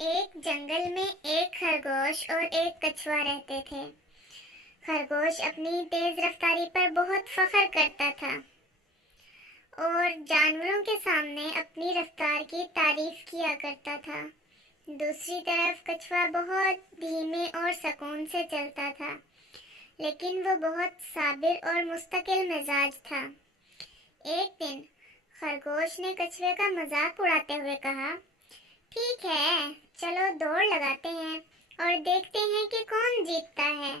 ایک جنگل میں ایک خرگوش اور ایک کچھوا رہتے تھے۔ خرگوش اپنی تیز رفتاری پر بہت فخر کرتا تھا اور جانوروں کے سامنے اپنی رفتار کی تعریف کیا کرتا تھا۔ دوسری طرف کچھوا بہت دھیمے اور سکون سے چلتا تھا، لیکن وہ بہت صابر اور مستقل مزاج تھا۔ ایک دن خرگوش نے کچھوے کا مذاق اڑاتے ہوئے کہا، ٹھیک ہے، چلو دوڑ لگاتے ہیں اور دیکھتے ہیں کہ کون جیتتا ہے۔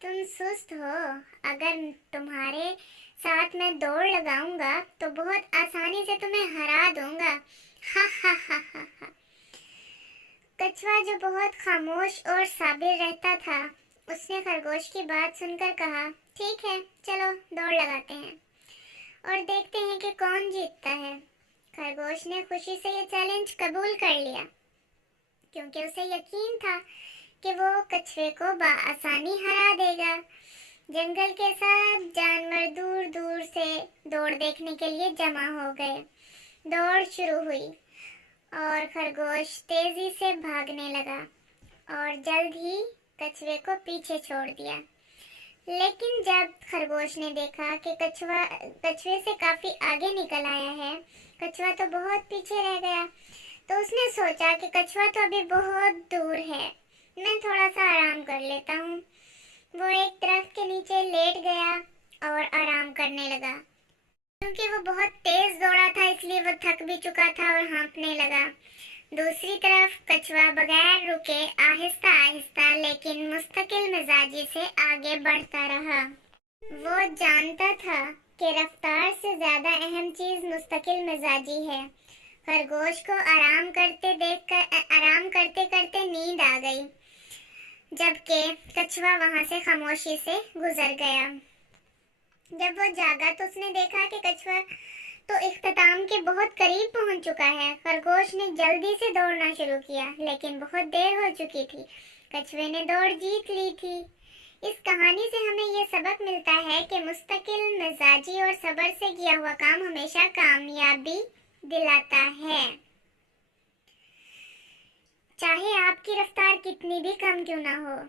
تم سست ہو، اگر تمہارے ساتھ میں دوڑ لگاؤں گا تو بہت آسانی سے تمہیں ہرا دوں گا۔ ہا ہا ہا ہا ہا۔ کچھوا جو بہت خاموش اور صابر رہتا تھا، اس نے خرگوش کی بات سن کر کہا، ٹھیک ہے، چلو دوڑ لگاتے ہیں اور دیکھتے ہیں کہ کون جیتتا ہے۔ خرگوش نے خوشی سے یہ چیلنج قبول کر لیا، کیونکہ اسے یقین تھا کہ وہ کچھوے کو بآسانی ہرا دے گا۔ جنگل کے سب جانور دور دور سے دوڑ دیکھنے کے لیے جمع ہو گئے۔ دوڑ شروع ہوئی اور خرگوش تیزی سے بھاگنے لگا اور جلد ہی کچھوے کو پیچھے چھوڑ دیا۔ لیکن جب خرگوش نے دیکھا کہ کچھوے سے کافی آگے نکل آیا ہے، کچھوا تو بہت پیچھے رہ گیا، تو اس نے سوچا کہ کچھوا تو ابھی بہت دور ہے، میں تھوڑا سا آرام کر لیتا ہوں۔ وہ ایک درخت کے نیچے لیٹ گیا اور آرام کرنے لگا۔ کیونکہ وہ بہت تیز دوڑا تھا، اس لیے وہ تھک بھی چکا تھا اور ہانپنے لگا۔ دوسری طرف کچھوا بغیر رکے آہستہ آہستہ لیکن مستقل مزاجی سے آگے بڑھتا رہا۔ وہ جانتا تھا کہ رفتار سے زیادہ اہم چیز مستقل مزاجی ہے۔ خرگوش کو آرام کرتے کرتے نیند آ گئی، جبکہ کچھوا وہاں سے خاموشی سے گزر گیا۔ جب وہ جاگا تو اس نے دیکھا کہ کچھوا تو اختتام کے بہت قریب پہنچ چکا ہے۔ خرگوش نے جلدی سے دوڑنا شروع کیا، لیکن بہت دیر ہو چکی تھی۔ کچھوے نے دوڑ جیت لی تھی۔ اس کہانی سے ہمیں یہ سبق ملتا ہے کہ مستقل مزاجی اور صبر سے کیا ہوا کام ہمیشہ کامیابی دلاتا ہے، چاہے آپ کی رفتار کتنی بھی کم کیوں نہ ہو۔